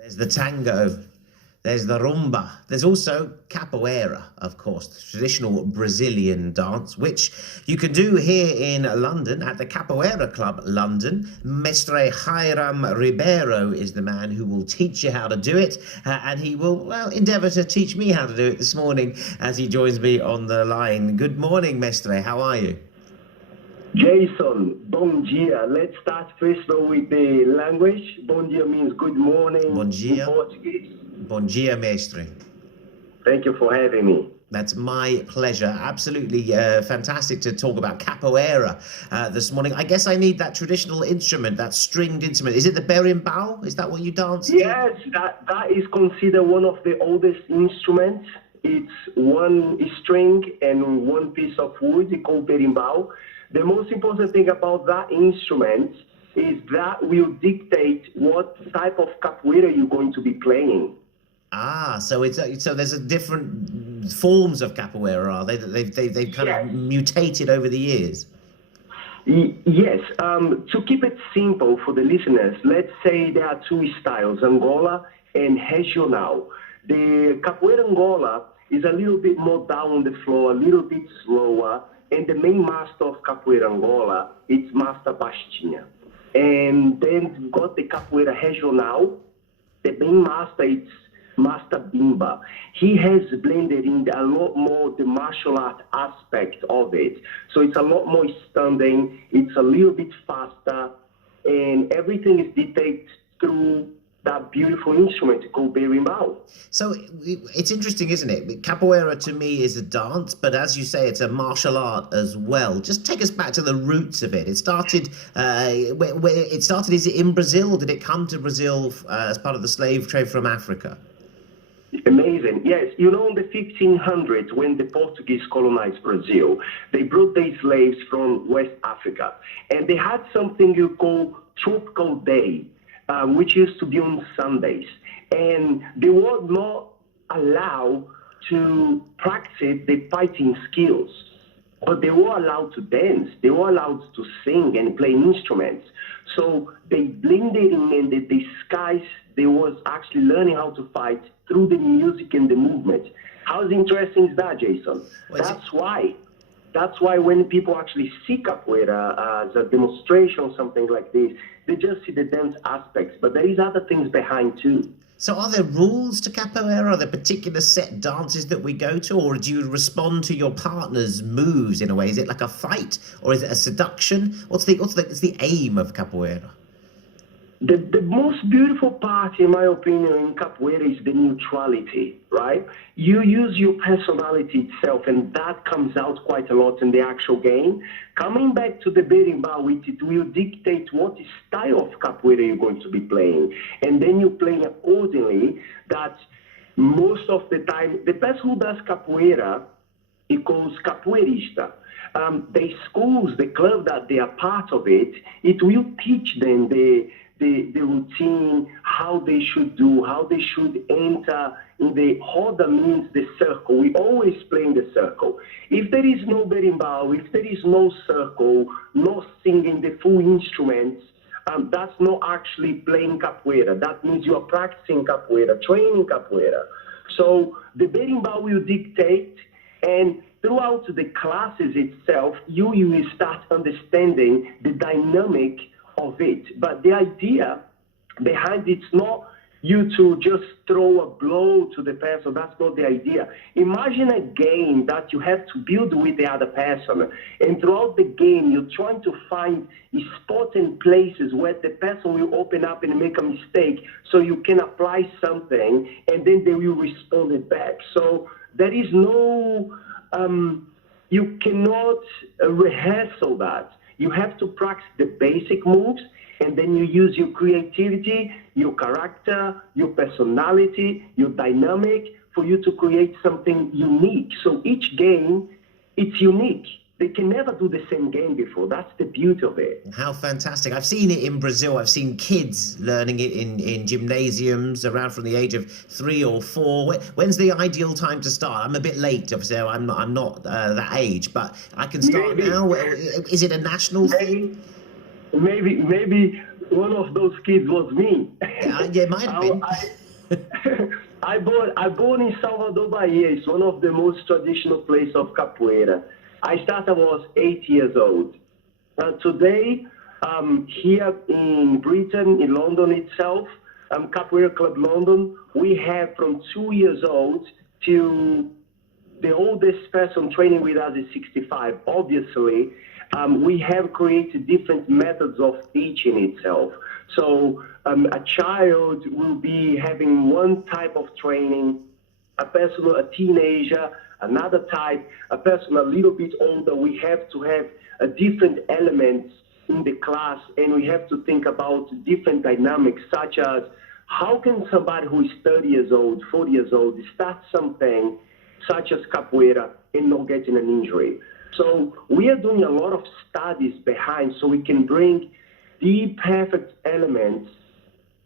There's the tango. There's the rumba. There's also capoeira, of course, the traditional Brazilian dance, which you can do here in London at the Capoeira Club London. Mestre Hiram Ribeiro is the man who will teach you how to do it, and he will, well, endeavour to teach me how to do it this morning as he joins me on the line. Good morning, Mestre. How are you? Jason, bom dia. Let's start first with the language. Bom dia means good morning Bom dia. in Portuguese. Bom dia, Mestre. Thank you for having me. That's my pleasure. Absolutely fantastic to talk about capoeira this morning. I guess I need that traditional instrument, that stringed instrument. Is it the berimbau? Is that what you dance to? Yes, that is considered one of the oldest instruments. It's one string and one piece of wood called berimbau. The most important thing about that instrument is that will dictate what type of capoeira you're going to be playing. Ah, so there's a different forms of capoeira, are they? They've kind of mutated over the years. Yes. To keep it simple for the listeners, let's say there are two styles, Angola and Regional. The Capoeira Angola is a little bit more down on the floor, a little bit slower, and the main master of Capoeira Angola, it's Master Bastinha. And then you've got the Capoeira Regional, the main master, it's Master Bimba. He has blended in a lot more the martial art aspect of it. So it's a lot more standing, it's a little bit faster, and everything is dictated through that beautiful instrument called berimbau. So it's interesting, isn't it? Capoeira to me is a dance, but as you say, it's a martial art as well. Just take us back to the roots of it. It started, where it started, is it in Brazil? Did it come to Brazil as part of the slave trade from Africa? Amazing. Yes, you know, in the 1500s, when the Portuguese colonized Brazil, they brought their slaves from West Africa, and they had something you call tropical day, which used to be on Sundays, and they were not allowed to practice the fighting skills, but they were allowed to dance, they were allowed to sing and play instruments. So they blended in and the disguise, they was actually learning how to fight through the music and the movement. How interesting is that, Jason? That's why when people actually see capoeira as a demonstration or something like this, they just see the dance aspects, but there is other things behind too. So are there rules to capoeira? Are there particular set dances that we go to, or do you respond to your partner's moves in a way? Is it like a fight, or is it a seduction? What's the aim of capoeira? The most beautiful part, in my opinion, in capoeira is the neutrality, right? You use your personality itself, and that comes out quite a lot in the actual game. Coming back to the berimbau, it will dictate what style of capoeira you're going to be playing. And then you play accordingly. That most of the time, the person who does capoeira, it calls capoeirista. The schools, the club that they are part of it will teach them the routine, how they should do, how they should enter in the roda means the circle. We always play in the circle. If there is no berimbau, if there is no circle, no singing the full instruments, that's not actually playing capoeira. That means you are practicing capoeira, training capoeira. So the berimbau will dictate, and throughout the classes itself, you will start understanding the dynamic of it. But the idea behind it's not you to just throw a blow to the person. That's not the idea. Imagine a game that you have to build with the other person, and throughout the game you're trying to find spots and places where the person will open up and make a mistake, so you can apply something and then they will respond it back. So there is no you cannot rehearsal that. You have to practice the basic moves, and then you use your creativity, your character, your personality, your dynamic for you to create something unique. So each game, it's unique. They can never do the same game before. That's the beauty of it. How fantastic. I've seen it in Brazil. I've seen kids learning it in gymnasiums around from the age of 3 or 4. When's the ideal time to start? I'm a bit late, obviously. I'm not that age, but I can start now. Is it a national thing? Maybe one of those kids was me. Yeah, it might have been. I born in Salvador, Bahia. It's one of the most traditional places of capoeira. I started, I was 8 years old. Today, here in Britain, in London itself, Capoeira Club London, we have from 2 years old to the oldest person training with us is 65. Obviously, we have created different methods of teaching itself. So a child will be having one type of training, a teenager, another type, a person a little bit older. We have to have different elements in the class, and we have to think about different dynamics, such as how can somebody who is 30 years old, 40 years old, start something such as capoeira and not getting an injury. So we are doing a lot of studies behind so we can bring the perfect elements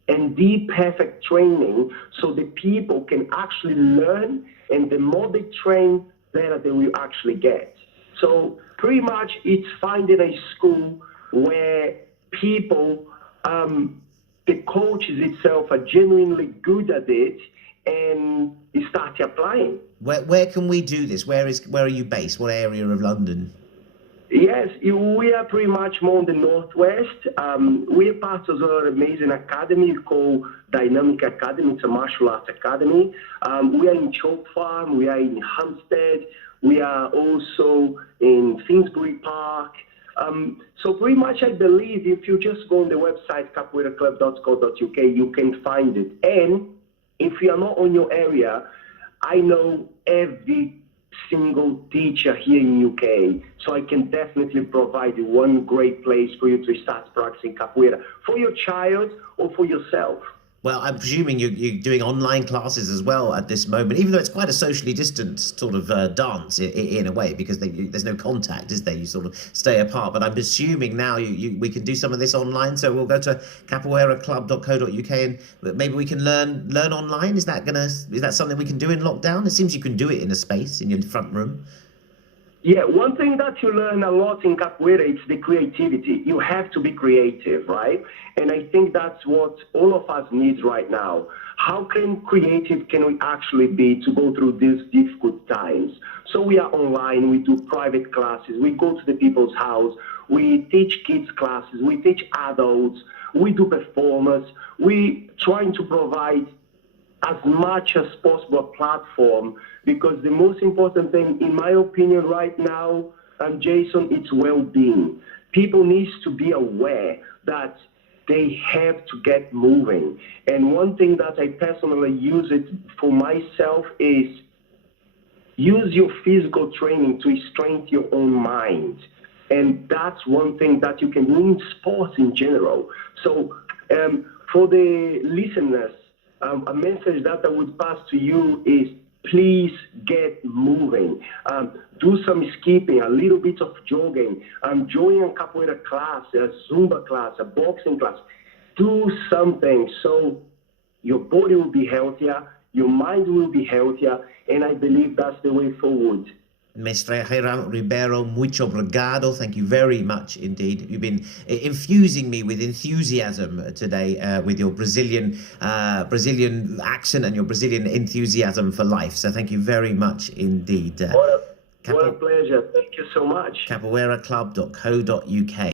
and the perfect training so the people can actually learn, and the more they train, better they will actually get. So pretty much it's finding a school where people, the coaches itself are genuinely good at it and start applying. Where can we do this? Where are you based? What area of London? Yes, we are pretty much more in the northwest. We are part of an amazing academy called Dynamic Academy. It's a martial arts academy. We are in Choke Farm. We are in Hampstead. We are also in Finsbury Park. So pretty much I believe if you just go on the website capoeiraclub.co.uk, you can find it. And if you are not on your area, I know every single teacher here in UK, so I can definitely provide you one great place for you to start practicing capoeira for your child or for yourself. Well, I'm presuming you're doing online classes as well at this moment, even though it's quite a socially distanced sort of dance in a way, because there's no contact, is there? You sort of stay apart. But I'm assuming now we can do some of this online. So we'll go to capoeiraclub.co.uk and maybe we can learn online. Is that something we can do in lockdown? It seems you can do it in a space in your front room. Yeah, one thing that you learn a lot in capoeira is the creativity. You have to be creative, right? And I think that's what all of us need right now. How creative can we actually be to go through these difficult times? So we are online, we do private classes, we go to the people's house, we teach kids classes, we teach adults, we do performance, we trying to provide as much as possible a platform, because the most important thing, in my opinion right now, Jason, it's well-being. People need to be aware that they have to get moving. And one thing that I personally use it for myself is use your physical training to strengthen your own mind. And that's one thing that you can do in sports in general. So for the listeners, a message that I would pass to you is please get moving. Do some skipping, a little bit of jogging, join a capoeira class, a Zumba class, a boxing class. Do something so your body will be healthier, your mind will be healthier, and I believe that's the way forward. Mestre Hiram Ribeiro, mucho obrigado. Thank you very much indeed. You've been infusing me with enthusiasm today with your Brazilian accent and your Brazilian enthusiasm for life. So thank you very much indeed. What a pleasure. Thank you so much. Capoeiraclub.co.uk